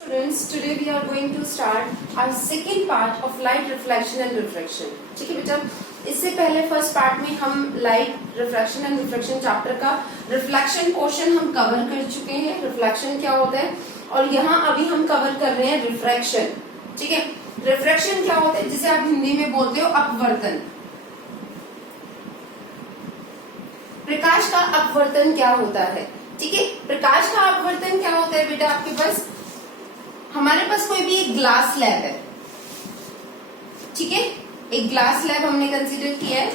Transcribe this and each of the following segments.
Students, today we are going to start our second part of light reflection and refraction. ठीक है बेटा, इससे पहले फर्स्ट पार्ट में हम light refraction and refraction chapter का रिफ्लेक्शन पोर्शन हम कवर कर चुके हैं. रिफ्लेक्शन क्या होता है और यहाँ अभी हम कवर कर रहे हैं रिफ्रैक्शन. ठीक है, रिफ्रैक्शन क्या होता है जिसे आप हिंदी में बोलते हो अपवर्तन. प्रकाश का अपवर्तन क्या होता है? ठीक है, प्रकाश का अपवर्तन क्या होता है बेटा? आपके पास हमारे पास कोई भी एक ग्लास स्लैब है. ठीक है, एक ग्लास स्लैब हमने कंसीडर किया है.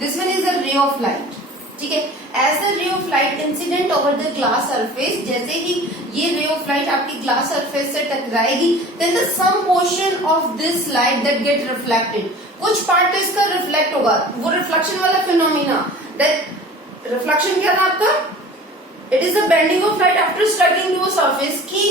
दिस वन इज अ रे ऑफ लाइट. ठीक है, as the ray of light incident over the glass surface, जैसे ही ये रे ऑफ लाइट आपकी ग्लास सरफेस से टकराएगी, then the some portion of this light that get reflected, कुछ पार्ट तो इसका रिफ्लेक्ट होगा. वो रिफ्लेक्शन वाला फिनोमिना, दैट रिफ्लेक्शन क्या था आपका? It is the bending of light after striking to a surface, कि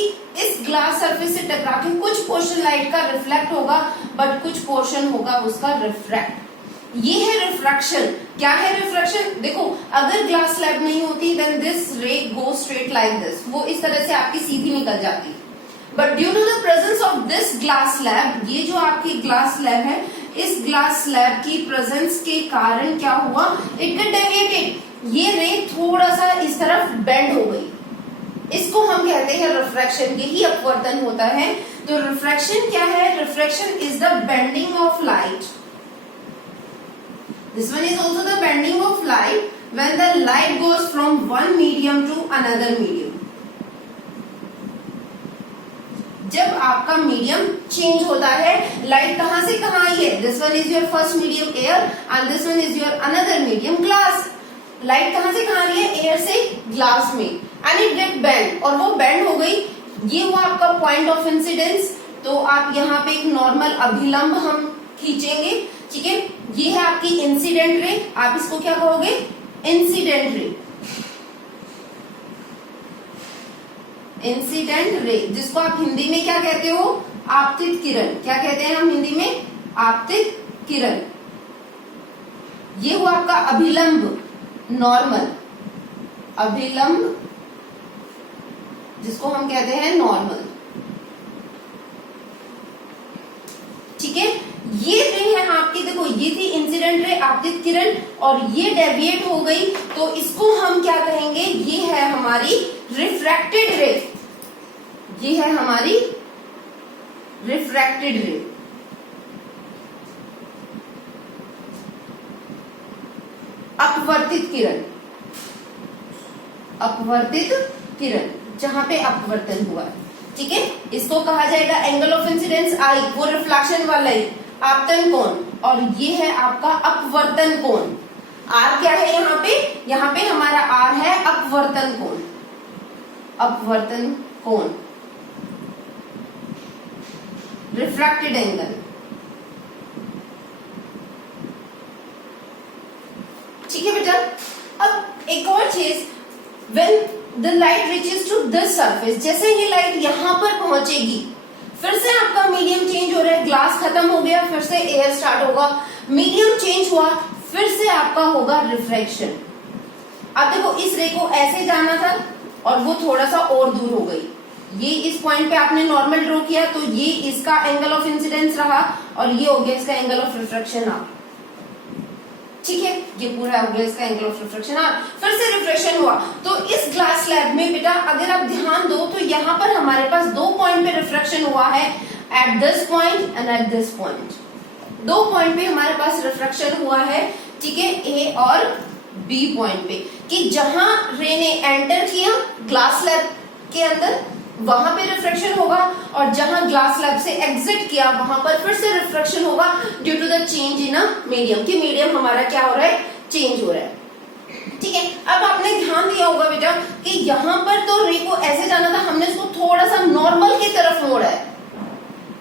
इस ग्लास सरफेस से टकरा के कुछ पोर्शन लाइट का रिफ्लेक्ट होगा बट कुछ पोर्शन होगा उसका रिफ्रैक्ट. ये है रिफ्रैक्शन. क्या है रिफ्रैक्शन? देखो, अगर ग्लास स्लैब नहीं होती देन दिस रे गो स्ट्रेट लाइक दिस, वो इस तरह से आपकी सीधी निकल जाती. But due to the presence of this glass slab, ये जो आपकी ग्लास स्लैब है, इस ग्लास स्लैब की प्रेजेंस के कारण क्या हुआ? It get deviated. ये रे थोड़ा सा इस तरफ बेंड हो गई. इसको हम कहते हैं रिफ्रैक्शन. यही अपवर्तन होता है. तो रिफ्रैक्शन क्या है? Refraction is the bending of light. This one is also the bending of light when the light goes from one medium to another medium. जब आपका मीडियम चेंज होता है, लाइट कहां से कहां आई है? This one is your first medium air and this one is your another medium glass. Light कहां से कहां आ रही है? एयर से ग्लास में, एंड इट गेट बेंड, और वो बेंड हो गई. ये हुआ आपका पॉइंट ऑफ इंसिडेंस. तो आप यहाँ पे एक नॉर्मल अभिलंब हम खींचेंगे. ठीक है, ये है आपकी इंसिडेंट रे. आप इसको क्या कहोगे? Incident ray. इंसिडेंट रे, जिसको आप हिंदी में क्या कहते हो? आपतित किरण. क्या कहते हैं हम हिंदी में? आपतित किरण. ये हुआ आपका अभिलंब, नॉर्मल अभिलंब, जिसको हम कहते हैं नॉर्मल. ठीक है, ये रे है आपकी. देखो, ये थी इंसिडेंट रे, आपतित किरण, और ये डेविएट हो गई, तो इसको हम क्या कहेंगे? ये है हमारी रिफ्रैक्टेड रे. ये है हमारी रिफ्रैक्टेड रे. अपवर्तित किरण, अपवर्तित किरण, जहां पे अपवर्तन हुआ है. ठीक है, इसको कहा जाएगा एंगल ऑफ इंसिडेंस आई, वो रिफ्लेक्शन वाला ही, आपतन कोण, और ये है आपका अपवर्तन कोण. आर क्या है यहाँ पे? यहाँ पे हमारा आर है अपवर्तन कोण. अपवर्तन कोण, रिफ्रैक्टेड एंगल. ठीक है बेटा, अब एक और चीज, when the light reaches to this surface, जैसे ये लाइट यहाँ पर पहुंचेगी, फिर से आपका मीडियम चेंज हो रहा है. ग्लास खत्म हो गया, फिर से एयर स्टार्ट होगा. मीडियम चेंज हुआ, फिर से आपका होगा रिफ्रैक्शन. अब देखो, इस रे को ऐसे जाना था और वो थोड़ा सा और दूर हो गई. ये इस पॉइंट पे आपने नॉर्मल ड्रॉ किया, तो ये इसका एंगल ऑफ इंसिडेंस रहा और ये हो गया इसका एंगल ऑफ रिफ्रैक्शन. ठीक है, ये पूरा हो गया इसका एंगल ऑफ रिफ्रैक्शन. फिर से रिफ्रैक्शन हुआ. तो इस ग्लास स्लैब में बेटा अगर आप ध्यान दो, तो यहाँ पर हमारे पास दो पॉइंट पे रिफ्रैक्शन हुआ है, eight this point and eight this point. दो पॉइंट पे हमारे पास रिफ्रैक्शन हुआ है. ठीक है, ए और बी पॉइंट पे, कि जहां रे ने एंटर किया ग्लास स्लैब के अंदर, वहां पे रिफ्रैक्शन होगा, और जहां ग्लास स्लैब से एग्जिट किया वहां पर फिर से रिफ्रैक्शन होगा, due to the change in a medium, कि मीडियम हमारा क्या हो रहा है? चेंज हो रहा है. ठीक है, अब आपने ध्यान दिया होगा बेटा कि यहाँ पर तो रे को ऐसे जाना था, हमने इसको थोड़ा सा नॉर्मल की तरफ मोड़ा है.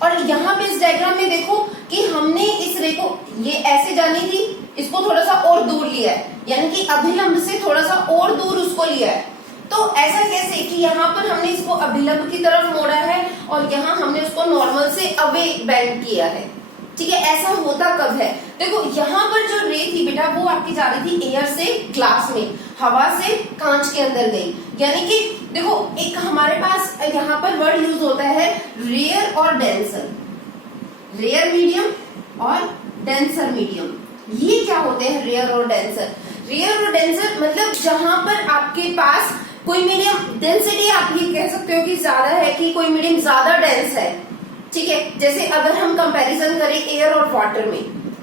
और यहाँ पे इस डायग्राम में देखो कि हमने इस रे को, ये ऐसे जानी थी, इसको थोड़ा सा और दूर लिया है, यानी कि अभिलंब से थोड़ा सा और दूर उसको लिया है. तो ऐसा कैसे कि यहाँ पर हमने इसको अभिलंब की तरफ मोड़ा है और यहाँ हमने उसको नॉर्मल से अवे बेंड किया है. ठीक है, ऐसा होता कब है? देखो, यहाँ पर जो रे थी बेटा, वो आपकी जा रही थी एयर से ग्लास में, हवा से कांच के अंदर गई, यानी कि देखो एक हमारे पास यहाँ पर वर्ड यूज होता है रेयर और डेंसर, रेयर मीडियम और डेंसर मीडियम। ये क्या होते हैं रेयर और डेंसर? रेयर और डेंसर मतलब जहां पर आपके पास कोई मीडियम डेंसिटी, आप ये कह सकते हो कि ज्यादा है, कि कोई मीडियम ज्यादा डेंस है, ठीक है। जैसे अगर हम कंपैरिजन करें एयर और वाटर में,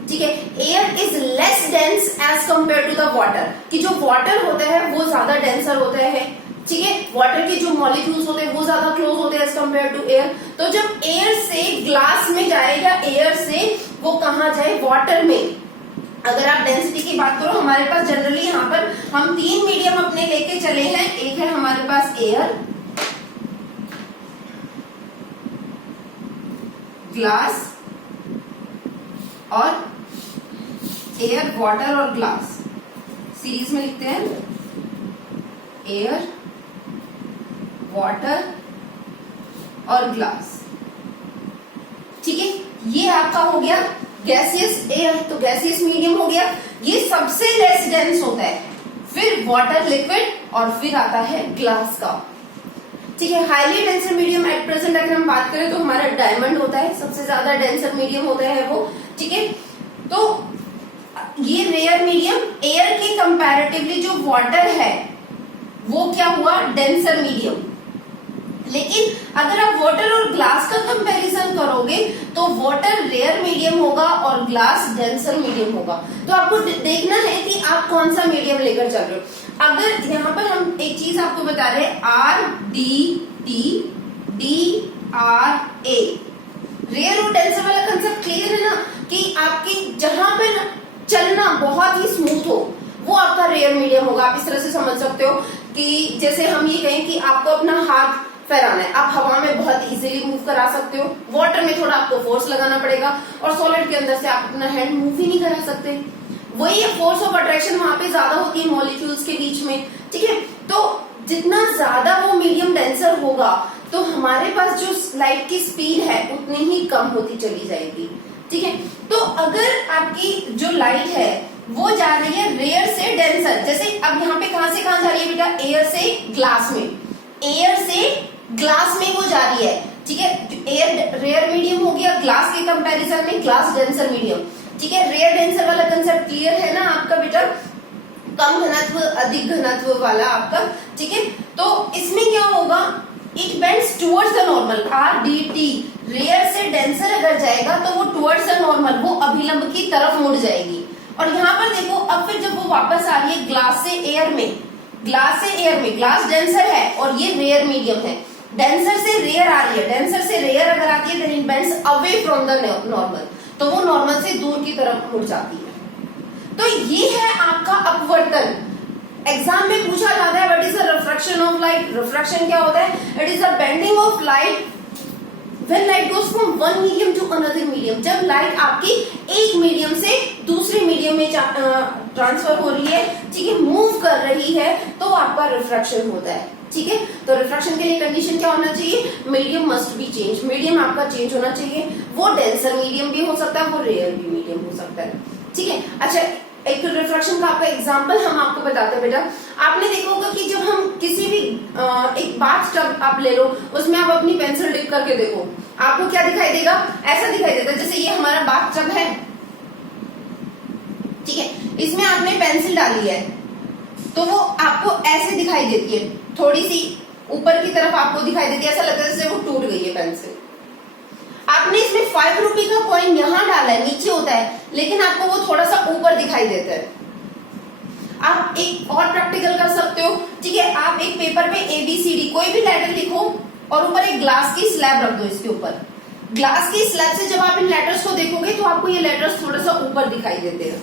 ठीक है, air is less dense as compare to the water, कि जो वाटर होता है वो ज्यादा डेंसर होता है, ठीक है। वाटर के जो मॉलिक्यूल्स होते हैं वो ज्यादा क्लोज होते हैं एज कंपेयर टू एयर। तो जब एयर से ग्लास में जाएगा, एयर से वो कहाँ जाए, वाटर में। अगर आप डेंसिटी की बात करो, हमारे पास जनरली यहाँ पर हम 3 मीडियम अपने लेके चले हैं। एक है हमारे पास एयर, ग्लास और एयर, वाटर और ग्लास, सीरीज में लिखते हैं एयर, वाटर और ग्लास, ठीक है। ये आपका हो गया गैसियस एयर, तो गैसियस मीडियम हो गया, ये सबसे लेस डेंस होता है। फिर वाटर, लिक्विड और फिर आता है ग्लास का, ठीक है। Highly denser medium at present अगर हम बात करें तो हमारा डायमंड होता है, सबसे ज्यादा डेंसर मीडियम होता है वो, ठीक है। तो ये रेयर मीडियम, एयर के कंपैरेटिवली जो वाटर है वो क्या हुआ, डेंसर मीडियम। लेकिन अगर आप वाटर और ग्लास का कंपैरिजन करोगे तो वाटर रेयर मीडियम होगा और ग्लास डेंसर मीडियम होगा। तो आपको देखना है कि आप कौन सा मीडियम लेकर चल रहे हो। अगर यहाँ पर हम एक चीज आपको बता रहे हैं, RDT DRA, रेयर और डेंसर वाला कंसेप्ट क्लियर है ना, कि आपकी जहां पर चलना बहुत ही स्मूथ हो वो आपका रेयर मीडियम होगा। आप इस तरह से समझ सकते हो कि जैसे हम ये कहें कि आपको अपना हाथ फहराना है, आप हवा में बहुत इजीली मूव करा सकते हो, वाटर में थोड़ा आपको फोर्स लगाना पड़ेगा, और सॉलिड के अंदर से आप अपना हैंड मूव ही नहीं करा सकते। वही फोर्स ऑफ अट्रैक्शन वहां पे ज्यादा होती है मॉलिक्यूल्स के बीच में, ठीक है। तो जितना ज्यादा वो मीडियम डेंसर होगा तो हमारे पास जो लाइट की स्पीड है उतनी ही कम होती चली जाएगी, ठीक है। तो अगर आपकी जो लाइट है वो जा रही है रेयर से डेंसर, जैसे अब यहाँ पे कहां से कहां जा रही है बेटा, एयर से ग्लास में, एयर से ग्लास में वो जा रही है, ठीक है। एयर रेयर मीडियम हो गया ग्लास के कंपैरिजन में, ग्लास डेंसर मीडियम, ठीक है। रेयर डेंसर वाला कंसेप्ट क्लियर है ना आपका बेटा, कम घनत्व अधिक घनत्व वाला आपका, ठीक है। तो इसमें क्या होगा, it bends towards the normal, RDT, rare से डेंसर अगर जाएगा तो वो टुवर्ड्स द नॉर्मल, वो अभिलंब की तरफ मुड़ जाएगी। और यहाँ पर देखो अब फिर जब वो वापस आ रही है ग्लास से एयर में, ग्लास से एयर में, ग्लास डेंसर है और ये रेयर मीडियम है, डेंसर से रेयर आ रही है, डेंसर से रेयर अगर आती है then it bends away from the normal, तो वो नॉर्मल से दूर की तरफ मुड़ जाती है। तो ये है आपका अपवर्तन। एग्जाम में पूछा जाता है what is the refraction of light. Refraction क्या होता है, it is the bending of light when light goes from one medium to another medium. जब लाइट आपकी एक मीडियम से दूसरे मीडियम में ट्रांसफर हो रही है, ठीक है, मूव कर रही है, तो आपका रिफ्रैक्शन होता है, ठीक है। तो रिफ्रैक्शन के लिए कंडीशन क्या होना चाहिए, medium must be change, medium आपका चेंज होना चाहिए। वो डेंसर मीडियम भी हो सकता है, वो रेयर भी मीडियम हो सकता है, ठीक है। अच्छा, एक रिफ्रैक्शन का आपका एग्जांपल हम आपको बताते हैं बेटा। आपने देखा होगा कि जब हम किसी भी एक बाथ टब आप ले लो, उसमें आप अपनी पेंसिल डिप करके देखो, आपको क्या दिखाई देगा, ऐसा दिखाई देता है जैसे ये हमारा बाथ टब है, ठीक है, इसमें आपने पेंसिल डाली है तो वो आपको ऐसे दिखाई देती है, थोड़ी सी ऊपर की तरफ आपको दिखाई देती है, ऐसा लगता है जैसे वो टूट गई है पेंसिल। आपने इसमें 5 रुपए का कॉइन यहाँ डाला है, नीचे होता है, लेकिन आपको वो थोड़ा सा ऊपर दिखाई देता है। आप एक और प्रैक्टिकल कर सकते हो, ठीक है, आप एक पेपर पे ABCD कोई भी लेटर लिखो और ऊपर एक ग्लास की स्लैब रख दो, इसके ऊपर ग्लास की स्लैब से जब आप इन लेटर्स को देखोगे तो आपको ये लेटर्स थोड़ा सा ऊपर दिखाई देते हैं।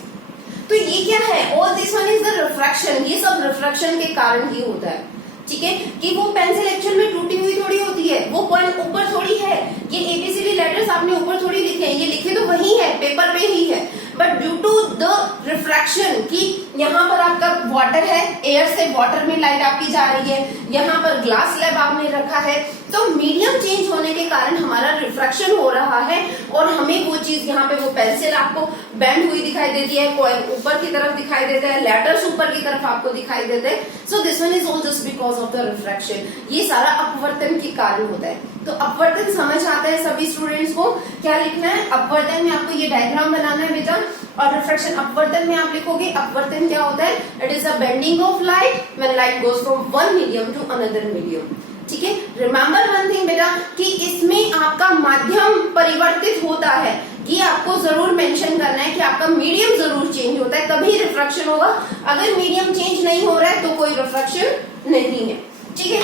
तो ये क्या है, all this one is the refraction, ये सब रिफ्रैक्शन के कारण ही होता है, ठीक है, कि वो पेंसिल एक्चुअल में टूटी हुई थोड़ी होती है, वो पॉइंट ऊपर थोड़ी है, ये ABCD लेटर्स आपने ऊपर थोड़ी लिखे हैं, ये लिखे तो वही है, पेपर पे ही है, but due to the refraction कि यहाँ पर आपका वाटर है, एयर से वाटर में लाइट आपकी जा रही है, यहाँ पर ग्लास स्लैब आपने रखा है, तो मीडियम चेंज होने के कारण हमारा रिफ्रैक्शन हो रहा है और हमें वो चीज यहाँ पे वो पेंसिल आपको बेंड हुई दिखाई देती है, कोई ऊपर की तरफ दिखाई देता है, लेटर्स ऊपर की तरफ आपको दिखाई देते हैं। So this one is all just because of the refraction. ये सारा अपवर्तन के कारण होता है। तो अपवर्तन समझ आता है सभी स्टूडेंट्स को? क्या लिखना है अपवर्तन में? आपको ये डायग्राम बनाना है बेटा। और रिफ्रैक्शन अपवर्तन में आप लिखोगे अपवर्तन क्या होता है? It is a bending of light when light goes from one medium to another medium. ठीक है, रिमेम्बर वन थिंग बेटा कि इसमें आपका माध्यम परिवर्तित होता है। ये आपको जरूर मेंशन करना है कि आपका मीडियम जरूर चेंज होता है, तभी रिफ्रैक्शन होगा। अगर मीडियम चेंज नहीं हो रहा है तो कोई रिफ्रैक्शन नहीं है। ठीक है,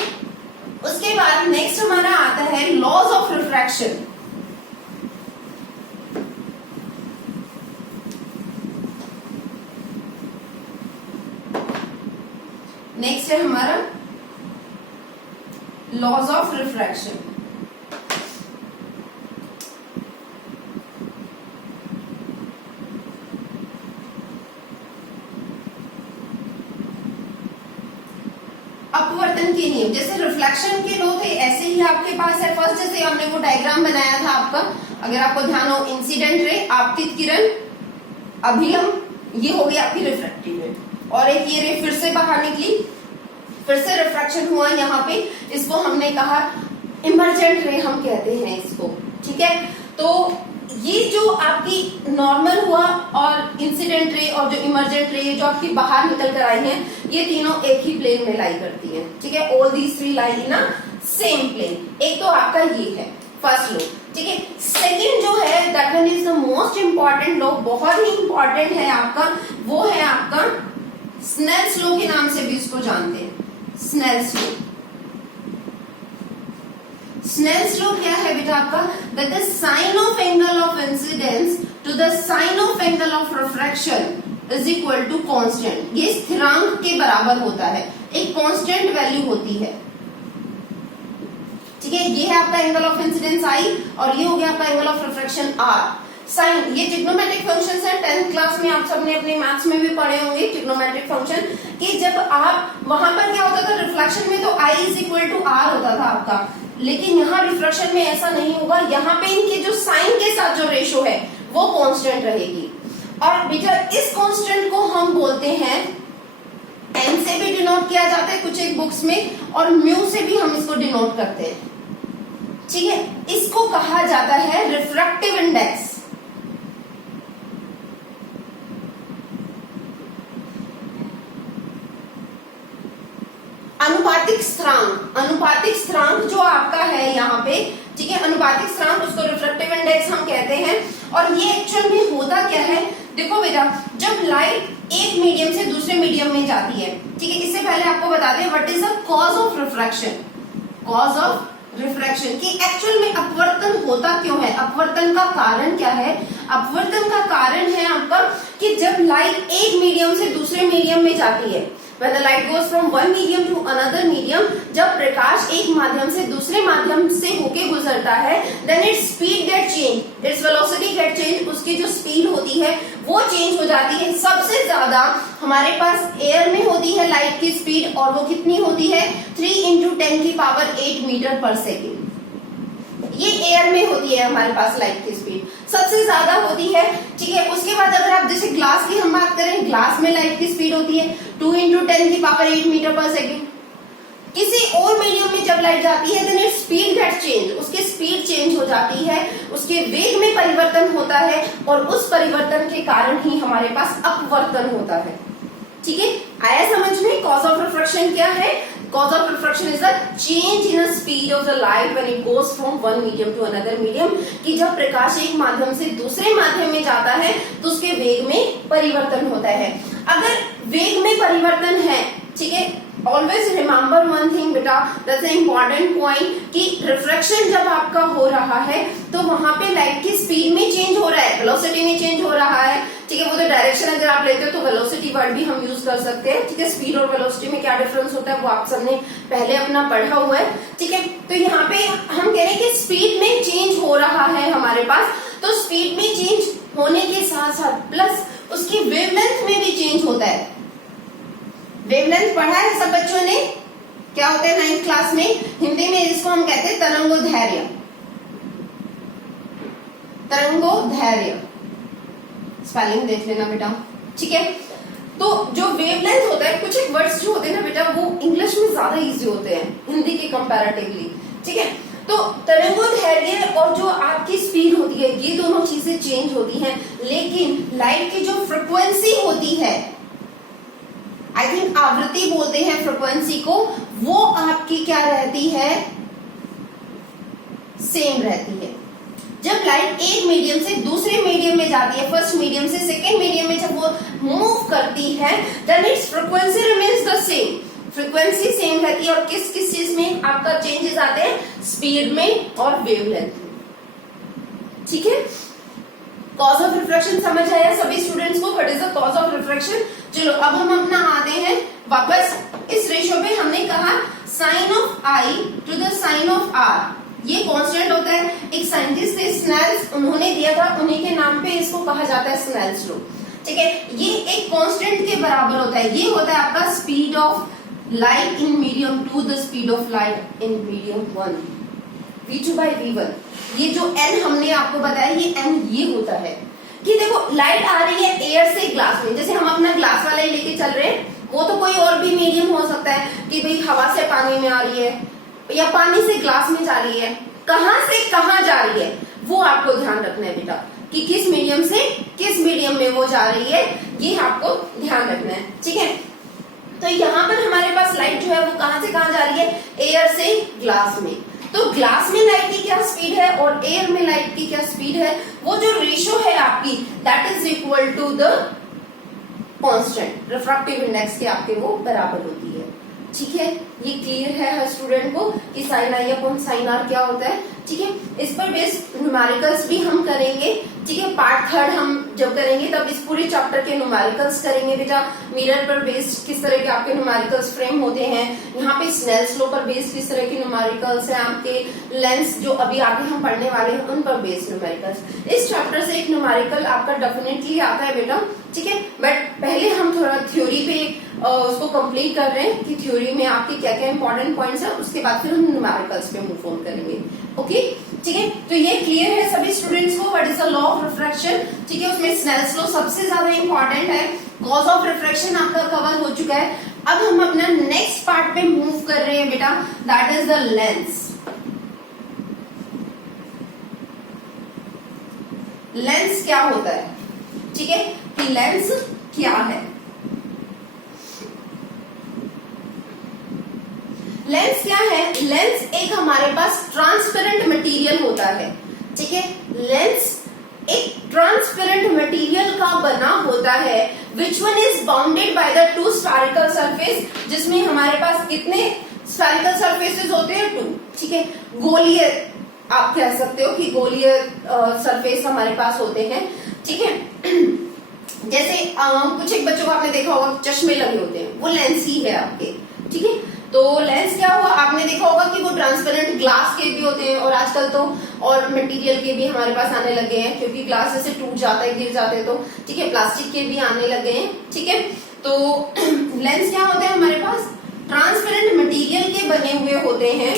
उसके बाद नेक्स्ट हमारा आता है लॉज ऑफ रिफ्रैक्शन। नेक्स्ट है हमारा लॉज ऑफ रिफ्रैक्शन। अपवर्तन के नियम, जैसे रिफ्लेक्शन के लॉ थे ऐसे ही आपके पास है। फर्स्ट जैसे हमने वो डायग्राम बनाया था आपका, अगर आपको ध्यान हो, इंसिडेंट रे, आपतित किरण, अभिलंब, ये हो गई आपकी रिफ्रैक्टिव रे, और एक ये रे फिर से बाहर निकली, फिर से रिफ्रैक्शन हुआ यहाँ पे, इसको हमने कहा इमर्जेंट रे हम कहते हैं इसको। ठीक है, तो ये जो आपकी नॉर्मल हुआ और इंसिडेंट रे और जो इमर्जेंट रे जो आपकी बाहर निकल कर आई हैं, ये तीनों एक ही प्लेन में लाई करती हैं। ठीक है, all these three lie in a same plane. एक तो आपका ये है फर्स्ट लॉ। ठीक है, सेकंड जो है that one is the most important law, बहुत ही इंपॉर्टेंट है आपका, वो है आपका स्नेल्स लॉ के नाम से भी इसको जानते हैं, स्नेल्स लॉ। स्नेल्स लॉ क्या है बेटा आपका? That the sine of angle of incidence to the sine of angle of refraction is equal to constant. ये स्थिरांक के बराबर होता है, एक कांस्टेंट वैल्यू होती है। ठीक है, ये है आपका एंगल ऑफ इंसिडेंस आई और ये हो गया आपका angle of refraction R. Sine, ये ट्रिग्नोमेट्रिक फंक्शंस है, 10th क्लास में आप सबने अपने मैथ्स में भी पढ़े होंगे ट्रिग्नोमेट्रिक फंक्शन, कि जब आप वहां पर क्या होता था रिफ्लेक्शन में, तो I is equal to are होता था आपका, लेकिन यहाँ रिफ्रैक्शन में ऐसा नहीं होगा। यहाँ पे इनके जो साइन के साथ जो रेशो है वो कांस्टेंट रहेगी। और बेटा इस कांस्टेंट को हम बोलते हैं, एन से भी डिनोट किया जाता है कुछ एक बुक्स में, और म्यू से भी हम इसको डिनोट करते हैं। ठीक है, इसको कहा जाता है रिफ्रैक्टिव इंडेक्स। अनुपातिक स्थिरांक, अनुपातिक स्थिरांक जो आपका है यहाँ पे, ठीक है, अनुपातिक स्थिरांक, उसको रिफ्रैक्टिव इंडेक्स हम कहते हैं। और ये एक्चुअल में होता क्या है, देखो बेटा, जब लाइट एक मीडियम से दूसरे मीडियम में जाती है, ठीक है, इससे पहले आपको बता दें what is the cause of refraction. Cause of refraction की एक्चुअल में अपवर्तन होता क्यों है, अपवर्तन का कारण क्या है? अपवर्तन का कारण है आपका कि जब लाइट एक मीडियम से दूसरे मीडियम में जाती है, when the light goes from one medium to another medium, जब प्रकाश एक माध्यम से दूसरे माध्यम से होके गुजरता है, then its speed get change, its velocity get change, उसकी जो स्पीड होती है वो चेंज हो जाती है। सबसे ज्यादा हमारे पास एयर में होती है लाइट की स्पीड, और वो कितनी होती है? 3 × 10⁸ मीटर पर सेकेंड। ये एयर में होती है हमारे पास लाइट की स्पीड सबसे ज्यादा होती है। ठीक है, उसके बाद अगर आप जैसे ग्लास की हम बात करें, ग्लास में लाइट की स्पीड होती है 2 × 10⁸ मीटर पर सेकेंड। किसी और मीडियम में जब लाइट जाती है, then its speed get change, उसकी स्पीड चेंज हो जाती है, उसके वेग में परिवर्तन होता है, और उस परिवर्तन के कारण ही हमारे पास अपवर्तन होता है। ठीक है, आया समझ में? कॉज ऑफ रिफ्रैक्शन क्या है? Cause of refraction is the change in the speed of the light when it goes from one medium to another medium, कि जब प्रकाश एक माध्यम से दूसरे माध्यम में जाता है तो उसके वेग में परिवर्तन होता है। अगर वेग में परिवर्तन है, ठीक है, ऑलवेज रिमेम्बर वन थिंग बेटा, दैट्स एन इम्पॉर्टेंट पॉइंट, कि रिफ्रैक्शन जब आपका हो रहा है तो वहां पे लाइट की स्पीड में चेंज हो रहा है, वेलोसिटी में चेंज हो रहा है। ठीक है, वो तो डायरेक्शन अगर आप लेते हो तो वेलोसिटी वर्ड भी हम यूज कर सकते हैं। ठीक है, स्पीड और वेलोसिटी में क्या डिफरेंस होता है वो आप सबने पहले अपना पढ़ा हुआ है। ठीक है, तो यहाँ पे हम कह रहे हैं कि स्पीड में चेंज हो रहा है हमारे पास, तो स्पीड में चेंज होने के साथ साथ प्लस उसकी वेवलेंथ में भी चेंज होता है। वेवलेंथ पढ़ा है सब बच्चों ने? क्या होता है 9th क्लास में? हिंदी में इसको हम कहते हैं तरंगोधैर्य। तरंगोधैर्य स्पेलिंग देख लेना बेटा, ठीक है। तो जो वेवलेंथ होता है, कुछ एक वर्ड्स जो होते हैं ना बेटा वो इंग्लिश में ज्यादा इजी होते हैं हिंदी के कंपैरेटिवली, ठीक है। तो तरंगोधैर्य और जो आपकी स्पीड होती है ये दोनों चीजें चेंज होती हैं, लेकिन लाइट की जो फ्रिक्वेंसी होती है, आई थिंक आवृत्ति बोलते हैं फ्रिक्वेंसी को, वो आपकी क्या रहती है? सेम रहती है। जब लाइट एक मीडियम से दूसरे मीडियम में जाती है, फर्स्ट मीडियम से सेकेंड मीडियम में जब वो मूव करती है, then its frequency remains the same. Frequency same रहती है और किस किस चीज में आपका चेंजेस आते हैं? स्पीड में और वेवलेंथ में, ठीक है। कॉज ऑफ रिफ्रैक्शन समझ आया सभी स्टूडेंट्स को? What is the cause of refraction? चलो अब हम अपना आते हैं वापस इस रेशियो पे। हमने कहा sine of I to the sine of R, ये कांस्टेंट होता है। एक साइंटिस्ट थे स्नेल्स, उन्होंने दिया था, उन्हीं के नाम पे इसको कहा जाता है स्नेल्स लॉ, ठीक है। ये एक कांस्टेंट के बराबर होता है। ये होता है आपका speed of light in medium 2 the speed of light in medium 1, v2 by v1। ये जो n हमने आपको बताया, ये n ये होता है कि देखो लाइट आ रही है एयर से ग्लास में, जैसे हम अपना ग्लास वाला ही लेके चल रहे हैं, वो तो कोई और भी मीडियम हो सकता है कि भाई हवा से पानी में आ रही है या पानी से ग्लास में जा रही है, कहां से कहां जा रही है वो आपको ध्यान रखना है बेटा, कि किस मीडियम से किस मीडियम में वो जा रही है, ये आपको ध्यान रखना है, ठीक है। तो यहाँ पर हमारे पास लाइट जो है वो कहां से कहां जा रही है? एयर से ग्लास में। तो ग्लास में लाइट की क्या स्पीड है और एयर में लाइट की क्या स्पीड है? वो जो रेशियो है आपकी, that is equal to the constant refractive index के आपके वो बराबर होती है, ठीक है। ये क्लियर है हर स्टूडेंट को कि sine I upon sine R क्या होता है, ठीक है। इस पर बेस्ड न्यूमेरिकल्स भी हम करेंगे, ठीक है। पार्ट 3 हम जब करेंगे तब इस पूरे चैप्टर के न्यूमेरिकल्स करेंगे बेटा। मिरर पर बेस्ड किस तरह के आपके न्यूमेरिकल्स फ्रेम होते हैं, यहाँ पे स्नेल्स लॉ पर बेस्ड किस तरह के न्यूमेरिकल्स हैं, आपके लेंस जो अभी आगे हम पढ़ने वाले हैं उन पर बेस्ड न्यूमेरिकल्स। इस चैप्टर से एक न्यूमेरिकल आपका डेफिनेटली आता है बेटा, ठीक है। बट पहले हम थोड़ा थ्योरी पे उसको कंप्लीट कर रहे हैं कि थ्योरी में आपके क्या क्या इंपॉर्टेंट पॉइंट्स है, उसके बाद फिर हम न्यूमेरिकल्स पे मूव ऑन करेंगे, ओके, ठीक है। तो ये क्लियर है सभी स्टूडेंट्स को what is the law of refraction, ठीक है। उसमें स्नेल्स लॉ सबसे ज्यादा इंपॉर्टेंट है। कॉज ऑफ रिफ्रैक्शन आपका कवर हो चुका है। अब हम अपना नेक्स्ट पार्ट पे मूव कर रहे हैं बेटा, that is the lens. Lens क्या होता है, ठीक है, कि लेंस क्या है? लेंस क्या है? लेंस एक हमारे पास ट्रांसपेरेंट मटेरियल होता है, ठीक है। लेंस एक ट्रांसपेरेंट मटेरियल का बना होता है, विच one is bounded by the 2 spherical surface, जिसमें हमारे पास कितने स्फेरिकल सरफेसेस होते हैं? 2, ठीक है। गोलीय आप कह सकते हो कि गोलीय सरफेस हमारे पास होते हैं, ठीक है। जैसे कुछ एक बच्चों को आपने देखा होगा चश्मे लगे होते हैं, वो लेंस ही है आपके, ठीक है। तो लेंस क्या हुआ, आपने देखा होगा कि वो ट्रांसपेरेंट ग्लास के भी होते हैं और आजकल तो और मटेरियल के भी हमारे पास आने लगे हैं, क्योंकि ग्लास जैसे टूट जाता है, गिर जाते हैं तो, ठीक है। प्लास्टिक के भी आने लगे हैं, ठीक है। तो लेंस क्या होते हैं हमारे पास? ट्रांसपेरेंट मटेरियल के बने हुए होते हैं,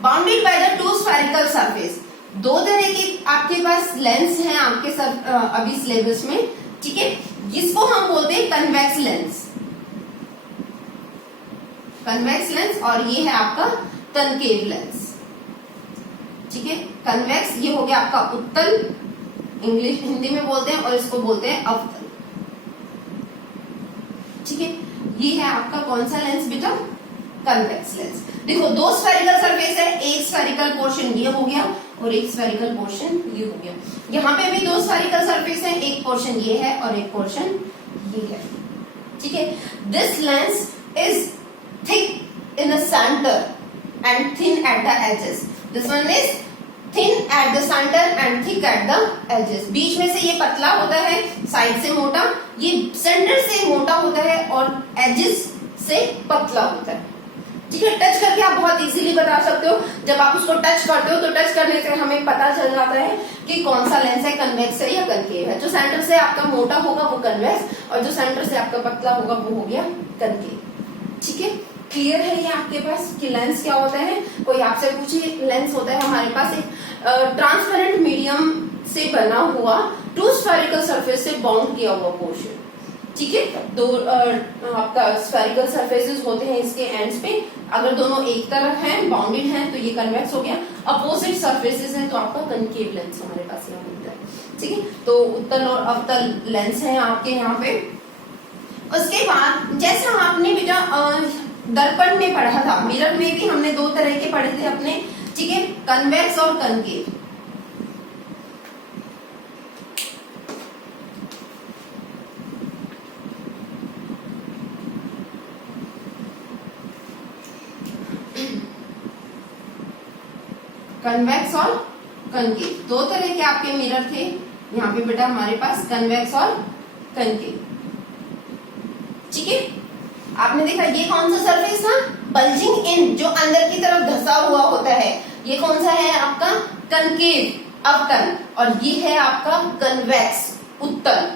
bounded by the 2 spherical surface. 2 तरह के आपके पास लेंस हैं आपके अभी सिलेबस में, ठीक है। जिसको हम बोलते हैं कन्वेक्स लेंस, कन्वेक्स लेंस, और ये है आपका कनकेव लेंस, ठीक है। कन्वेक्स ये हो गया आपका उत्तल, इंग्लिश हिंदी में बोलते हैं, और इसको बोलते हैं अवतल, ठीक है। ये है आपका कौन सा लेंस बेटा? Convex lens. देखो 2 स्फेरिकल सरफेस है, एक स्फेरिकल पोर्शन ये हो गया और एक स्फेरिकल पोर्शन ये हो गया। यहाँ पे भी 2 स्फेरिकल सरफेस है, एक पोर्शन ये है और एक पोर्शन ये है, ठीक है। This lens is thick in the centre and thin at the edges. This one is thin at the centre and thick at the edges. बीच में से ये पतला होता है, साइड से मोटा, ये सेंटर से मोटा होता है और एजेस से पतला होता है, ठीक है, टच करके आप बहुत इजीली बता सकते हो। जब आप उसको टच करते हो तो टच करने से हमें पता चल जाता है कि कौन सा लेंस है, कन्वेक्स है या कनकेव है। जो सेंटर से आपका मोटा होगा वो कन्वेक्स और जो सेंटर से आपका पतला होगा वो हो गया कनकेव। ठीक है, क्लियर है ये आपके पास कि लेंस क्या होता है। कोई आपसे पूछे, लेंस होता है हमारे पास एक ट्रांसपेरेंट मीडियम से बना हुआ टू स्फेरिकल सरफेस से बाउंड किया हुआ पोर्शन। ठीक है, दो आपका स्फेरिकल सरफेसेस होते हैं इसके एंड्स पे। अगर दोनों एक तरफ हैं, बाउंडेड हैं, तो ये कन्वेक्स हो गया। अपोजिट सरफेसेस हैं तो आपका कनकेव लेंस हमारे पास यहाँ मिलता है। ठीक है, तो उत्तल और अवतल लेंस हैं आपके यहाँ पे। उसके बाद जैसा आपने बेटा दर्पण में पढ़ा था, मिरर में भी हमने दो तरह के पढ़े थे अपने। ठीक है, कन्वेक्स और कनकेव। कन्वेक्स और कनकेव दो तरह के आपके मिरर थे यहाँ पे बेटा हमारे पास, कन्वेक्स और कनकेव। ठीक है, आपने देखा ये कौन सा सरफेस था, बल्जिंग इन, जो अंदर की तरफ धसा हुआ होता है, ये कौन सा है आपका कनकेव, अवतल, और ये है आपका कन्वेक्स, उत्तल।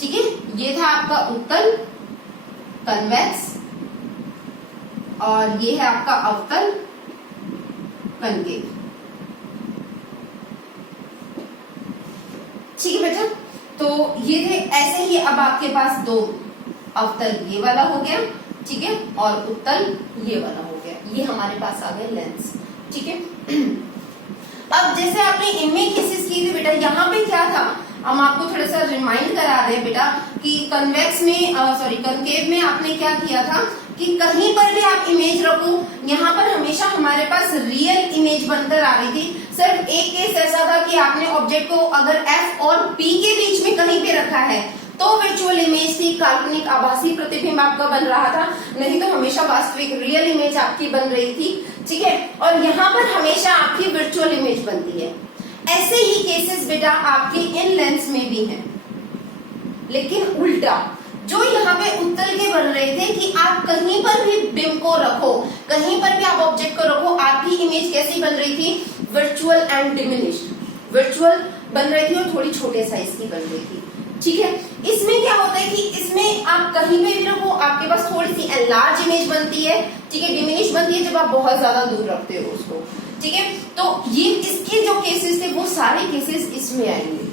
ठीक है, ये था आपका उत्तल कन्वेक्स और ये है आपका अवतल कनकेव। ठीक है बेटा, तो ये थे ऐसे ही। अब आपके पास दो, अवतल ये वाला हो गया, ठीक है, और उत्तल ये वाला हो गया। ये हमारे पास आ गए लेंस। ठीक है, अब जैसे आपने इमेज केसेस की थी बेटा, यहाँ पे क्या था, हम आपको थोड़ा सा रिमाइंड करा दें बेटा कि कन्वेक्स में कनकेव में आपने क्या किया था कि कहीं पर भी आप इमेज रखो, यहाँ पर हमेशा हमारे पास रियल इमेज बनकर आ रही थी। सिर्फ एक केस ऐसा था कि आपने ऑब्जेक्ट को अगर F और P के बीच में कहीं पे रखा है तो वर्चुअल इमेज थी, काल्पनिक आभासी प्रतिबिंब आपका बन रहा था, नहीं तो हमेशा वास्तविक रियल इमेज आपकी बन रही थी। ठीक है, और यहाँ पर हमेशा आपकी वर्चुअल इमेज बनती है। ऐसे ही केसेस बेटा आपके इन लेंस में भी हैं, लेकिन उल्टा। जो यहाँ पे उत्तल के बन रहे थे कि आप कहीं पर भी बिंब को रखो, कहीं पर भी आप ऑब्जेक्ट को रखो, आपकी इमेज कैसी बन रही थी, वर्चुअल एंड डिमिनिश्ड। वर्चुअल बन रही थी और थोड़ी छोटे साइज की बन रही थी। ठीक है, इसमें क्या होता है कि इसमें आप कहीं पे भी रखो, आपके पास थोड़ी सी एनलार्ज इमेज बनती है। ठीक है, डिमिनिश बनती है जब आप बहुत ज्यादा दूर रखते हो उसको। ठीक है, तो ये इसके जो केसेस थे वो सारे केसेस इसमें आएंगे,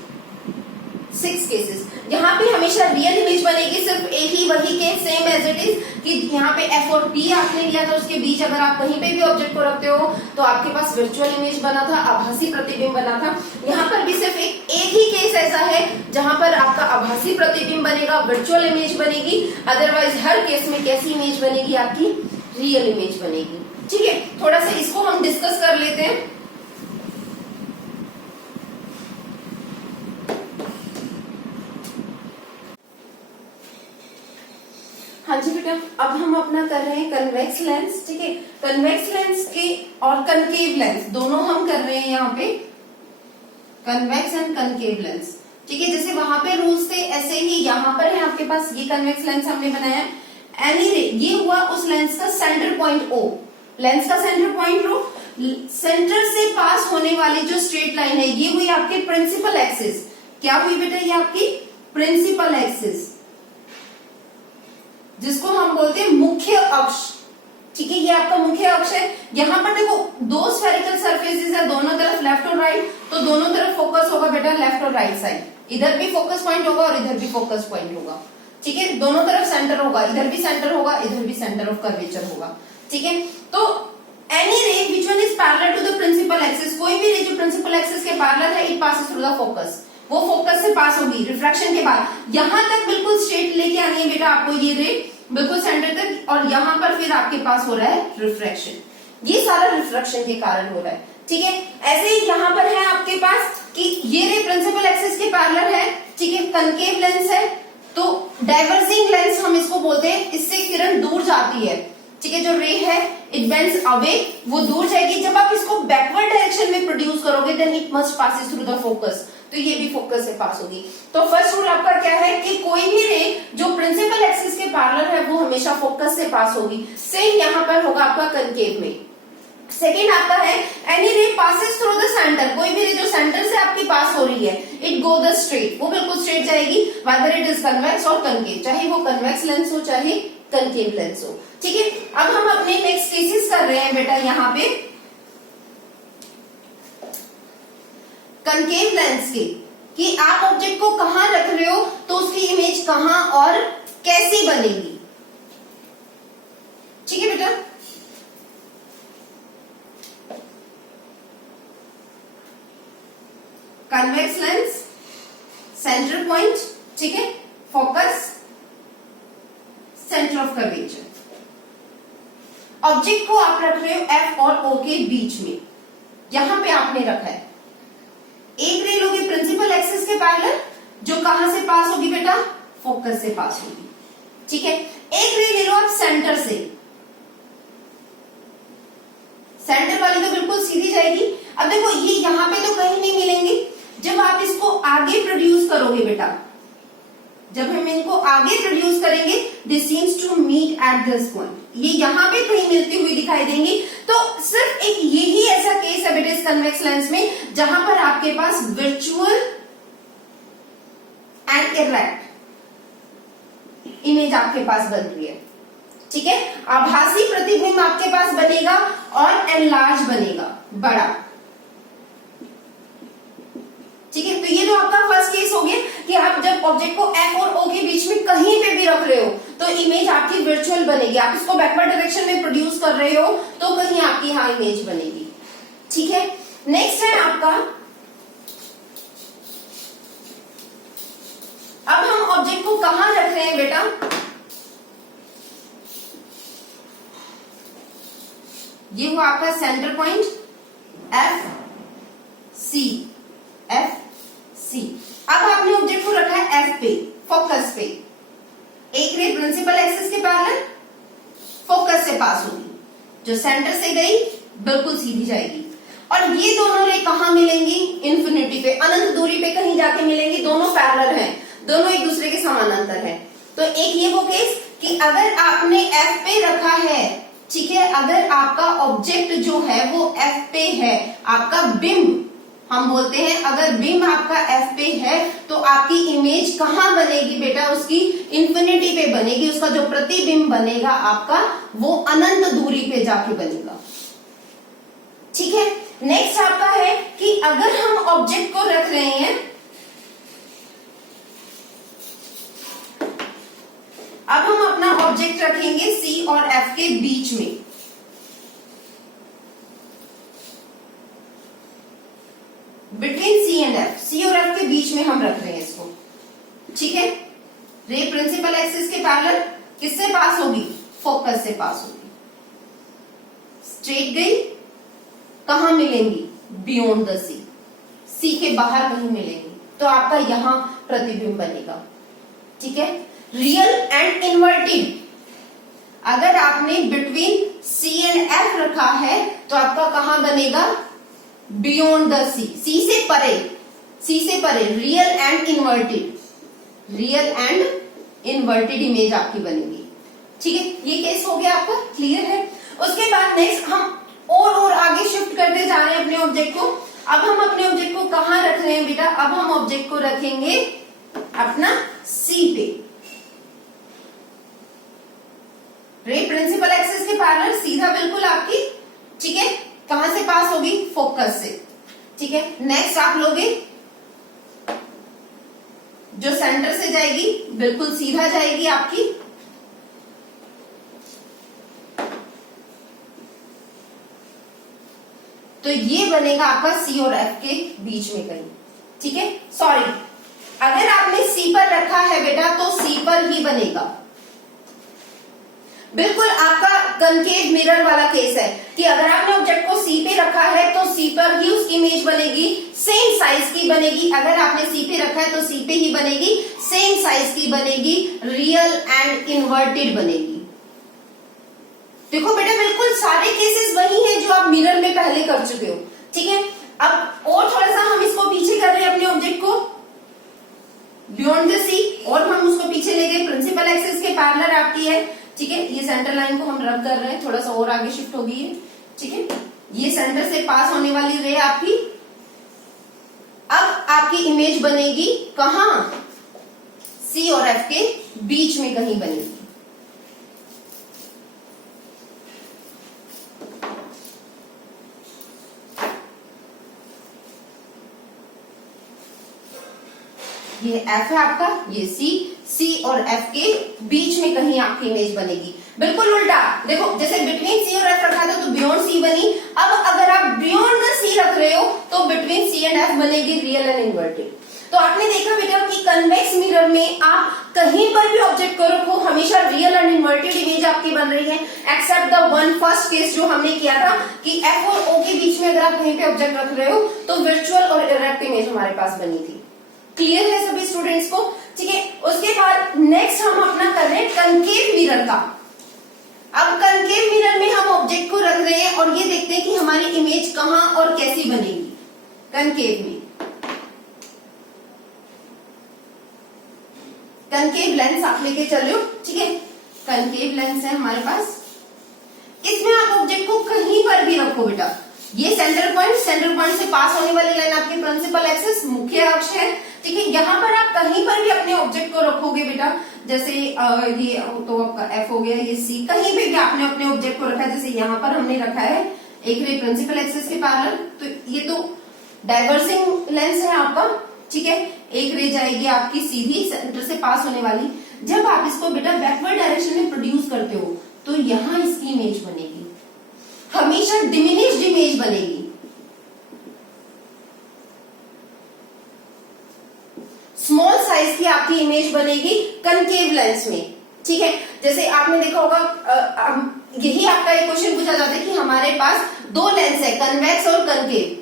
6 केसेस। यहाँ पे हमेशा रियल इमेज बनेगी, सिर्फ एक ही वही case same as it is कि यहाँ पे F और P आपने लिया था, उसके बीच अगर आप कहीं पे भी ऑब्जेक्ट को रखते हो तो आपके पास वर्चुअल इमेज बना था, आभासी प्रतिबिंब बना था। यहाँ पर भी सिर्फ एक ही केस ऐसा है जहां पर आपका आभासी प्रतिबिंब बनेगा, वर्चुअल इमेज बनेगी। अदरवाइज हर केस में कैसी इमेज बनेगी, आपकी रियल इमेज बनेगी। ठीक है, थोड़ा सा इसको हम डिस्कस कर लेते हैं। हाँ जी बेटा, अब हम अपना कर रहे हैं कन्वेक्स लेंस। ठीक है, कन्वेक्स लेंस के और कनकेव लेंस दोनों हम कर रहे हैं यहाँ पे, कन्वेक्स एंड कनकेव लेंस। ठीक है, जैसे वहां पे रूल्स थे ऐसे ही यहाँ पर है आपके पास। ये कन्वेक्स लेंस हमने बनाया, एनी रे ये हुआ उस लेंस का सेंटर पॉइंट O, लेंस का सेंटर पॉइंट O, सेंटर से पास होने वाली जो स्ट्रेट लाइन है ये हुई आपकी प्रिंसिपल एक्सिस। क्या हुई बेटा, ये आपकी प्रिंसिपल एक्सिस, जिसको हम बोलते हैं मुख्य अक्ष। ठीक है, ये आपका मुख्य अक्ष है। यहाँ पर देखो दो स्फेरिकल सरफेसेस है, दोनों तरफ लेफ्ट और राइट, तो दोनों तरफ फोकस होगा बेटा लेफ्ट और राइट साइड। इधर भी फोकस पॉइंट होगा और इधर भी फोकस पॉइंट होगा। ठीक है, दोनों तरफ सेंटर होगा, इधर भी सेंटर होगा, इधर भी सेंटर ऑफ कर्वेचर होगा। ठीक है, तो any ray which one is parallel to the principal axis, कोई भी रे जो प्रिंसिपल एक्सिस के पैरेलल है, it passes through the focus, वो फोकस से पास होगी रिफ्रैक्शन के बाद। यहां तक बिल्कुल स्ट्रेट लेके आनी है बेटा आपको ये रे, बिल्कुल सेंटर तक, और यहाँ पर फिर आपके पास हो रहा है रिफ्रैक्शन। ये सारा रिफ्रैक्शन के कारण हो रहा है। ठीक है, ऐसे ही यहाँ पर है आपके पास कि ये रे प्रिंसिपल एक्सिस के पैरेलल है। ठीक है, कनकेव लेंस है, तो डाइवर्जिंग लेंस हम इसको बोलते हैं, इससे किरण दूर जाती है। ठीक है, जो रे है इट बेंड्स अवे, वो दूर जाएगी। जब आप इसको बैकवर्ड डायरेक्शन में प्रोड्यूस करोगे then it must passes through the focus, तो ये भी फोकस से पास होगी। तो फर्स्ट रूल आपका क्या है कि कोई भी रे जो प्रिंसिपल एक्सिस के पैरेलल है वो हमेशा फोकस से पास होगी। सेम यहाँ पर होगा आपका कनकेव में। सेकेंड आपका है any ray passes through the centre, कोई भी रे जो सेंटर से आपकी पास हो रही है, इट गो द स्ट्रेट, वो बिल्कुल स्ट्रेट जाएगी, वेदर इट इज कन्वेक्स और कनकेव, चाहे वो कन्वेक्स लेंस हो चाहे कनकेव लेंस हो। ठीक है, अब हम अपने नेक्स्ट केसेस कर रहे हैं बेटा यहाँ पे कनकेव लेंस के, कि आप ऑब्जेक्ट को कहां रख रहे हो तो उसकी इमेज कहां और कैसी बनेगी। ठीक है बेटा, कन्वेक्स लेंस, सेंटर पॉइंट, ठीक है, focus, centre of curvature. Object को आप रख रहे हो एफ और ओ के बीच में, यहां पे आपने रखा है। एक रे लोगे प्रिंसिपल एक्सिस के पैरेलल, जो कहां से पास होगी बेटा, फोकस से पास होगी। ठीक है, एक रे ले लो आप सेंटर से, सेंटर वाली तो बिल्कुल सीधी जाएगी। अब देखो ये यहां पे तो कहीं नहीं मिलेंगे, जब आप इसको आगे प्रोड्यूस करोगे बेटा, जब हम इनको आगे प्रोड्यूस करेंगे, this seems to meet at this point, ये यहां पे कहीं मिलती हुई दिखाई देंगी। तो सिर्फ एक यही ऐसा केस है बेटा इस कन्वेक्स लेंस में जहां पर आपके पास वर्चुअल एंड इरेक्ट इमेज आपके पास बन रही है। ठीक है, आभासी प्रतिबिंब आपके पास बनेगा और एनलार्ज बनेगा, बड़ा। ठीक है, तो ये जो आपका फर्स्ट केस हो गया कि आप जब ऑब्जेक्ट को एफ और ओ के बीच में कहीं पे भी रख रहे हो तो इमेज आपकी वर्चुअल बनेगी। आप इसको बैकवर्ड डायरेक्शन में प्रोड्यूस कर रहे हो तो कहीं आपकी यहाँ इमेज बनेगी। ठीक है, नेक्स्ट है आपका, अब हम ऑब्जेक्ट को कहां रख रहे हैं बेटा, ये हुआ आपका centre point F C, F C. अब आपने ऑब्जेक्ट को रखा है एफ पे, फोकस पे। एक रे प्रिंसिपल एक्सिस के पैरेलल फोकस से पास होगी, जो सेंटर से गई बिल्कुल सीधी जाएगी, और ये दोनों रे कहां मिलेंगी, इन्फिनिटी पे, अनंत दूरी पे कहीं जाके मिलेंगी। दोनों पैरेलल हैं, दोनों एक दूसरे के समानांतर हैं। तो एक ये वो केस कि अगर आपने एफ पे रखा है, ठीक है, अगर आपका ऑब्जेक्ट जो है वो एफ पे है, आपका बिंब हम बोलते हैं, अगर बिंब आपका एफ पे है तो आपकी इमेज कहां बनेगी बेटा, उसकी इन्फिनिटी पे बनेगी। उसका जो प्रतिबिंब बनेगा आपका वो अनंत दूरी पे जाके बनेगा। ठीक है, नेक्स्ट आपका है कि अगर हम ऑब्जेक्ट को रख रहे हैं, अब हम अपना ऑब्जेक्ट रखेंगे सी और एफ के बीच में, बिटवीन सी एंड एफ, सी और एफ के बीच में हम रख रहे हैं इसको। ठीक है, रे प्रिंसिपल एक्सिस के पैरेलल किससे पास होगी, फोकस से पास होगी, स्ट्रेट गई, कहां मिलेंगी, बियॉन्ड द सी, सी के बाहर कहीं मिलेंगी, तो आपका यहां प्रतिबिंब बनेगा। ठीक है, रियल एंड इन्वर्टेड, अगर आपने बिटवीन सी एंड एफ रखा है तो आपका कहां बनेगा, बियॉन्ड द सी, सी से परे, सी से परे, real and inverted, real and inverted image आपकी बनेगी। ठीक है, ये केस हो गया आपका, क्लियर है। उसके बाद नेक्स्ट हम और आगे शिफ्ट करते जा रहे हैं अपने ऑब्जेक्ट को। अब हम अपने ऑब्जेक्ट को कहां रख रहे हैं बेटा, अब हम ऑब्जेक्ट को रखेंगे अपना सी पे, रे प्रिंसिपल एक्सिस के पैरेलल सीधा बिल्कुल आपकी। ठीक है, कहां से पास होगी, फोकस से। ठीक है, नेक्स्ट आप लोगे जो सेंटर से जाएगी बिल्कुल सीधा जाएगी आपकी, तो ये बनेगा आपका सी और एफ के बीच में कहीं। ठीक है, सॉरी, अगर आपने सी पर रखा है बेटा तो सी पर ही बनेगा। बिल्कुल आपका कनकेव मिरर वाला केस है कि अगर आपने ऑब्जेक्ट को सी पे रखा है तो सी पर ही उसकी इमेज बनेगी, सेम साइज की बनेगी। अगर आपने सी पे रखा है तो सी पे ही बनेगी, सेम साइज की बनेगी, रियल एंड इन्वर्टेड बनेगी। देखो बेटा बिल्कुल सारे केसेस वही हैं जो आप मिरर में पहले कर चुके हो। ठीक है, अब और थोड़ा सा हम इसको पीछे कर रहे हैं अपने ऑब्जेक्ट को बियॉन्ड द सी, और हम उसको पीछे ले गए प्रिंसिपल एक्सिस के पैरेलल आपकी है, ठीक है। ये सेंटर लाइन को हम रब कर रहे हैं, थोड़ा सा और आगे शिफ्ट होगी ये, ठीक है। ये सेंटर से पास होने वाली रे आपकी, अब आपकी इमेज बनेगी कहां, सी और एफ के बीच में कहीं बनेगी। ये एफ है आपका, ये सी और एफ के बीच में कहीं आपकी इमेज बनेगी। बिल्कुल उल्टा देखो, जैसे बिटवीन सी और एफ रखा था तो बियॉन्ड सी बनी, अब अगर आप बियॉन्ड द सी रख रहे हो तो बिटवीन सी एंड एफ बनेगी रियल एंड इन्वर्टेड। तो आपने देखा बेटा कि कन्वेक्स मिरर में आप कहीं पर भी ऑब्जेक्ट को रखो हमेशा रियल एंड इन्वर्टेड इमेज आपकी बन रही है, except the one first case जो हमने किया था कि एफ और ओ के बीच में अगर आप कहीं पे ऑब्जेक्ट रख रहे हो तो वर्चुअल और इरेक्ट इमेज हमारे पास बनी थी। क्लियर है सभी स्टूडेंट्स को, ठीक है। उसके बाद नेक्स्ट हम अपना कर रहे हैं कनकेव मिरर का। अब कनकेव मिरर में हम ऑब्जेक्ट को रख रहे हैं और ये देखते हैं कि हमारी इमेज कहां और कैसी बनेगी कनकेव में। कनकेव लेंस आप लेके चलो, ठीक है। कनकेव लेंस है हमारे पास, इसमें आप ऑब्जेक्ट को कहीं पर भी रखो बेटा। ये सेंटर पॉइंट से पास होने वाली लाइन आपकी प्रिंसिपल एक्सिस मुख्य अक्ष है, ठीक है। यहाँ पर आप कहीं पर भी अपने ऑब्जेक्ट को रखोगे बेटा, जैसे ये तो आपका एफ हो गया, ये सी, कहीं पे भी आपने अपने ऑब्जेक्ट को रखा है, जैसे यहाँ पर हमने रखा है एक रे प्रिंसिपल एक्सिस के पैरेलल, तो ये तो डाइवर्सिंग लेंस है आपका, ठीक है। एक रे जाएगी आपकी सीधी सेंटर से पास होने वाली, जब आप इसको बेटा बैकवर्ड डायरेक्शन में प्रोड्यूस करते हो तो यहां इसकी इमेज बनेगी, हमेशा डिमिनिश्ड इमेज बनेगी। स्मॉल साइज की आपकी इमेज बनेगी कनकेव लेंस में, ठीक है। जैसे आपने देखा होगा यही आपका एक क्वेश्चन पूछा जाता है कि हमारे पास दो लेंस है, कन्वेक्स और कनकेव,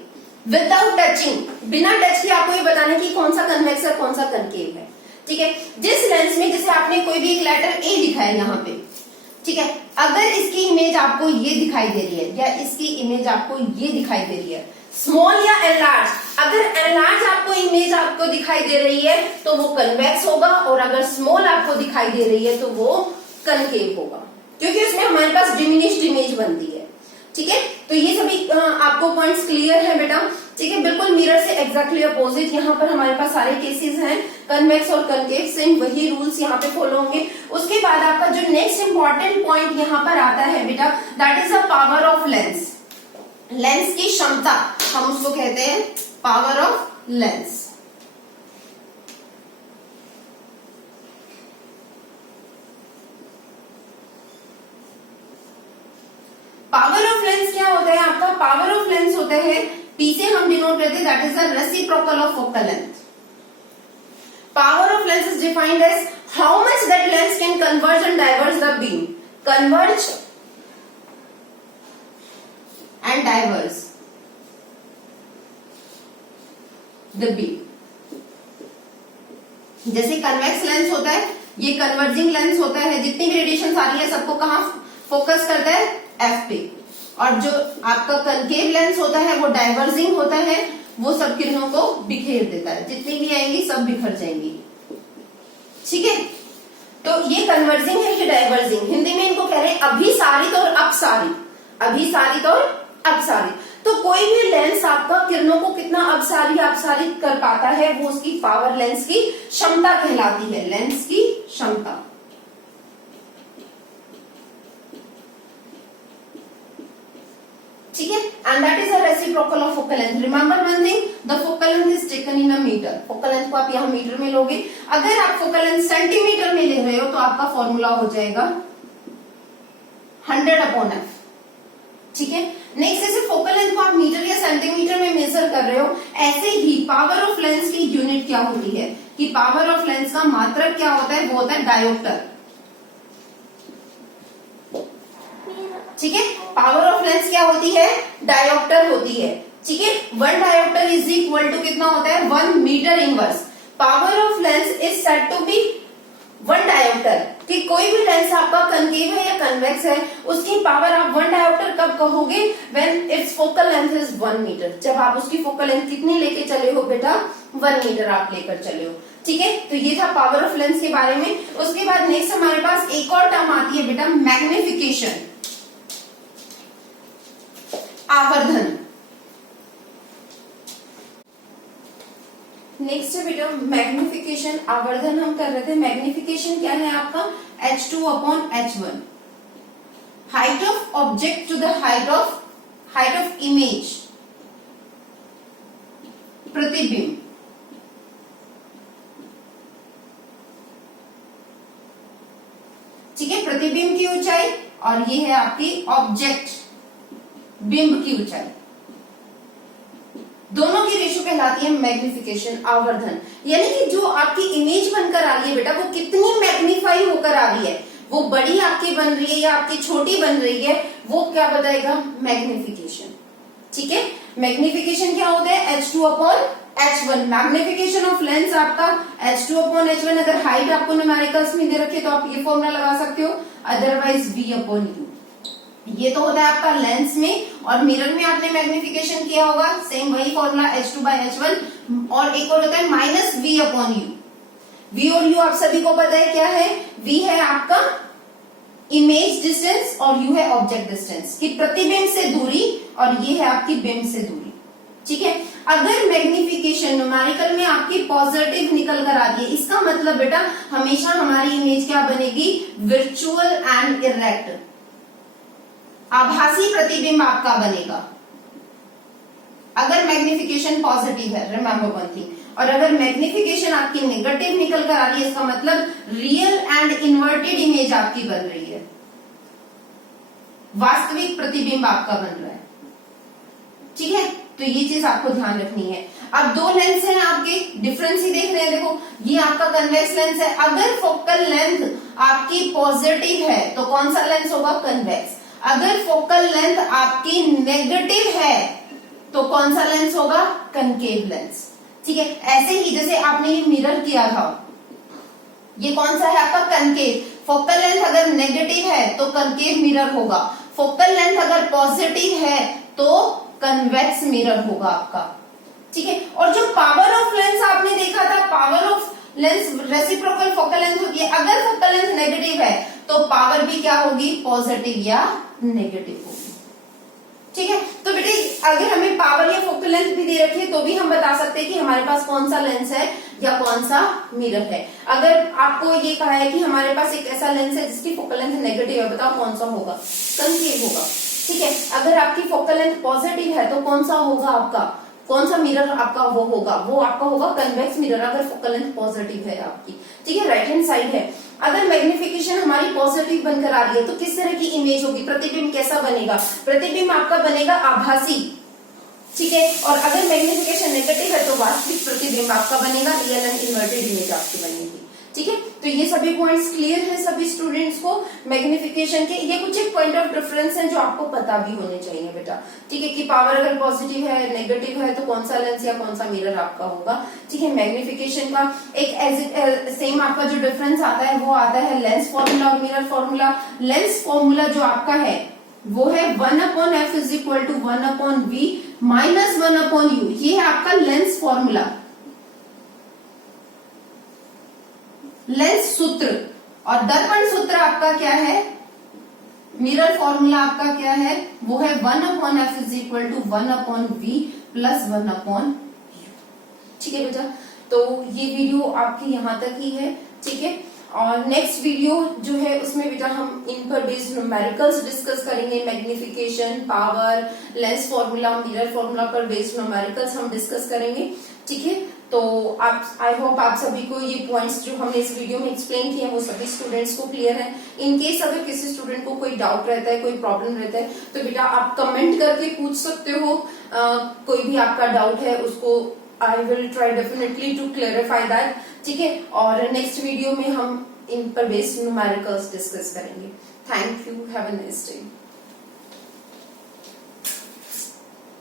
विदाउट टचिंग, बिना टच के आपको ये बताने की कौन सा कन्वेक्स है कौन सा कनकेव है, ठीक है। जिस लेंस में जैसे आपने कोई भी एक लेटर ए लिखा है यहाँ पे, ठीक है, अगर इसकी इमेज आपको ये दिखाई दे रही है या इसकी इमेज आपको ये दिखाई दे रही है, स्मॉल या एनलार्ज, अगर एनलार्ज आपको इमेज आपको दिखाई दे रही है तो वो कन्वेक्स होगा, और अगर स्मॉल आपको दिखाई दे रही है तो वो कनकेव होगा, क्योंकि उसमें हमारे पास डिमिनिश्ड इमेज बनती है, ठीक है। तो ये सभी आपको पॉइंट्स क्लियर है बेटा, ठीक है। बिल्कुल मिरर से एग्जैक्टली अपोजिट यहाँ पर हमारे पास सारे केसेस हैं, कन्वेक्स और कनकेव, सेम वही रूल्स यहाँ पे फॉलो होंगे। उसके बाद आपका जो नेक्स्ट इंपॉर्टेंट पॉइंट यहाँ पर आता है बेटा, that is the power of lens. Lens की क्षमता हम उसको कहते हैं power of lens. Power of lens क्या होता है आपका, पावर ऑफ लेंस होता है, पी से हम डिनोट करते हैं, that is the reciprocal of focal length. Power of lens is defined as how much that lens can converge and diverge the beam, converge and diverge the beam. जैसे convex lens होता है, ये converging lens होता है, जितनी भी radiation आ रही है सबको कहां फोकस करता है, एफ पे, और जो आपका कनकेव लेंस होता है वो डाइवर्जिंग होता है, वो सब किरणों को बिखेर देता है, जितनी भी आएंगी सब बिखर जाएंगी, ठीक है। तो ये कन्वर्जिंग है, ये डाइवर्जिंग, हिंदी में इनको कह रहे हैं अभिसारित और अपसारित, अभिसारित और अपसारित। तो कोई भी लेंस आपका किरणों को कितना अपसारित कर पाता है, वो उसकी पावर, लेंस की क्षमता कहलाती है, लेंस की क्षमता। ठीक है, and that is a reciprocal of focal length. Remember one thing, the focal length is taken in a metre. Focal length को आप यहाँ मीटर में लोगे, अगर आप फोकल लेंथ सेंटीमीटर में ले रहे हो तो आपका फॉर्मूला हो जाएगा 100/f, ठीक है। नेक्स्ट, जैसे फोकल लेंथ को आप मीटर या सेंटीमीटर में मेजर कर रहे हो, ऐसे ही पावर ऑफ लेंस की यूनिट क्या होती है कि पावर ऑफ लेंस का मात्रक क्या होता है, वो होता है डायोप्टर, ठीक है। पावर ऑफ लेंस क्या होती है, डायोप्टर होती है, ठीक है। 1 डायोप्टर इज इक्वल टू कितना होता है, 1 metre inverse. Power of lens is said to be 1 dioptre कि कोई भी लेंस आपका कनकेव है या कन्वेक्स है, उसकी पावर आप 1 डायोप्टर कब कहोगे? When its focal length is 1 metre, जब आप उसकी फोकल लेंथ कितनी लेके चले हो बेटा? 1 मीटर आप लेकर चले हो। ठीक है, तो ये था पावर ऑफ लेंस के बारे में। उसके बाद नेक्स्ट हमारे पास एक और टर्म आती है बेटा, मैग्निफिकेशन, आवर्धन। नेक्स्ट है बेटा मैग्निफिकेशन, आवर्धन हम कर रहे थे। मैग्निफिकेशन क्या है आपका? H2/H1, height of object to the height of image, प्रतिबिंब। ठीक है, प्रतिबिंब की ऊंचाई और ये है आपकी ऑब्जेक्ट बिंब की ऊंचाई, दोनों की रेशो कहलाती है मैग्निफिकेशन, आवर्धन। यानी कि जो आपकी इमेज बनकर आ रही है बेटा, वो कितनी मैग्नीफाई होकर आ रही है, वो बड़ी आपकी बन रही है या आपकी छोटी बन रही है, वो क्या बताएगा? मैग्निफिकेशन। ठीक है, मैग्निफिकेशन क्या होता है? H2/H1, मैग्निफिकेशन ऑफ लेंस आपका H2/H1। अगर हाइट आपको न्यूमेरिकल्स में दे रखे तो आप ये फॉर्मूला लगा सकते हो, अदरवाइज V/U। ये तो होता है आपका लेंस में, और मिरर में आपने मैग्निफिकेशन किया होगा, सेम वही फॉर्मूला H2/H1। और एक और होता है -V/U। V और U आप सभी को पता है क्या है? V है आपका इमेज डिस्टेंस और U है ऑब्जेक्ट डिस्टेंस, कि प्रतिबिंब से दूरी, और ये है आपकी बिंब से दूरी। ठीक है, अगर मैग्निफिकेशन न्यूमेरिकल में आपकी पॉजिटिव निकल कर आती है, इसका मतलब बेटा हमेशा हमारी इमेज क्या बनेगी? वर्चुअल एंड इरेक्ट, आभासी प्रतिबिंब आपका बनेगा अगर मैग्निफिकेशन पॉजिटिव है, रिमेंबर वन थिंग। और अगर मैग्निफिकेशन आपकी नेगेटिव निकल कर आ रही है, इसका मतलब रियल एंड इन्वर्टेड इमेज आपकी बन रही है, वास्तविक प्रतिबिंब आपका बन रहा है। ठीक है, तो ये चीज आपको ध्यान रखनी है। अब दो लेंस हैं आपके, डिफरेंस ही देख रहे हैं। देखो, ये आपका कन्वेक्स लेंस है, अगर फोकल लेंथ आपकी पॉजिटिव है तो कौन सा लेंस होगा? कन्वेक्स। अगर फोकल लेंथ आपकी नेगेटिव है तो कौन सा लेंस होगा? Concave lens. ठीक है, ऐसे ही जैसे आपने ये मिरर किया था, ये कौन सा है आपका? कनकेव। फोकल लेंथ अगर नेगेटिव है तो कनकेव मिरर होगा, फोकल लेंथ अगर पॉजिटिव है तो कन्वेक्स मिरर होगा आपका। ठीक है, और जो पावर ऑफ लेंस आपने देखा था, power of lens reciprocal focal length होती है। अगर फोकल लेंथ नेगेटिव है तो पावर भी क्या होगी? पॉजिटिव या नेगेटिव होगी। ठीक है, तो बेटे अगर हमें पावर या फोकल लेंथ भी दे रखी है तो भी हम बता सकते हैं कि हमारे पास कौन सा लेंस है या कौन सा मिरर है। अगर आपको ये कहा है कि हमारे पास एक ऐसा लेंस है जिसकी फोकल लेंथ नेगेटिव है, बताओ कौन सा होगा? कनकेव होगा। ठीक है, अगर आपकी फोकल लेंथ पॉजिटिव है तो कौन सा होगा आपका? कौन सा मिरर आपका वो होगा? वो आपका होगा कन्वेक्स मिरर, अगर फोकल लेंथ पॉजिटिव है आपकी। ठीक है, राइट हैंड साइड है। अगर मैग्निफिकेशन हमारी पॉजिटिव बनकर आ रही है तो किस तरह की इमेज होगी? प्रतिबिंब कैसा बनेगा? प्रतिबिंब आपका बनेगा आभासी। ठीक है, और अगर मैग्निफिकेशन नेगेटिव है तो वास्तविक प्रतिबिंब आपका बनेगा, रियल एंड इन्वर्टेड इमेज आपकी बनेगी। ठीक है, तो ये सभी पॉइंट्स क्लियर है सभी स्टूडेंट्स को मैग्निफिकेशन के। ये कुछ एक पॉइंट ऑफ डिफरेंस है जो आपको पता भी होने चाहिए बेटा। ठीक है, कि पावर अगर पॉजिटिव है नेगेटिव है तो कौन सा लेंस या कौन सा मिरर आपका होगा। ठीक है, मैग्निफिकेशन का एक सेम आपका जो डिफरेंस आता है वो आता है लेंस फॉर्मूला और मिरर फॉर्मूला। लेंस फॉर्मूला जो आपका है वो है 1/f is equal to 1/v minus 1/u। ये है आपका लेंस फॉर्मूला, लेंस सूत्र। और दर्पण सूत्र आपका क्या है? मिरर फॉर्मूला आपका क्या है? वो है 1/f is equal to 1/v plus 1/u। ठीक है बेटा, तो ये वीडियो आपकी यहां तक ही है। ठीक है, और नेक्स्ट वीडियो जो है उसमें बेटा हम इन पर बेस्ड न्यूमेरिकल्स डिस्कस करेंगे। Magnification, power, lens formula, mirror formula पर बेस्ड न्यूमेरिकल्स हम डिस्कस करेंगे। ठीक है, तो आप आई होप आप सभी को ये पॉइंट्स जो हमने इस वीडियो में एक्सप्लेन किए वो सभी स्टूडेंट्स को क्लियर है। इन केस अगर किसी स्टूडेंट को कोई डाउट रहता है, कोई प्रॉब्लम रहता है तो बेटा आप कमेंट करके पूछ सकते हो। कोई भी आपका डाउट है उसको I will try definitely to clarify that. ठीक है, और नेक्स्ट वीडियो में हम इन पर बेस्ड न्यूमेरिकल्स डिस्कस करेंगे। Thank you, have a nice day.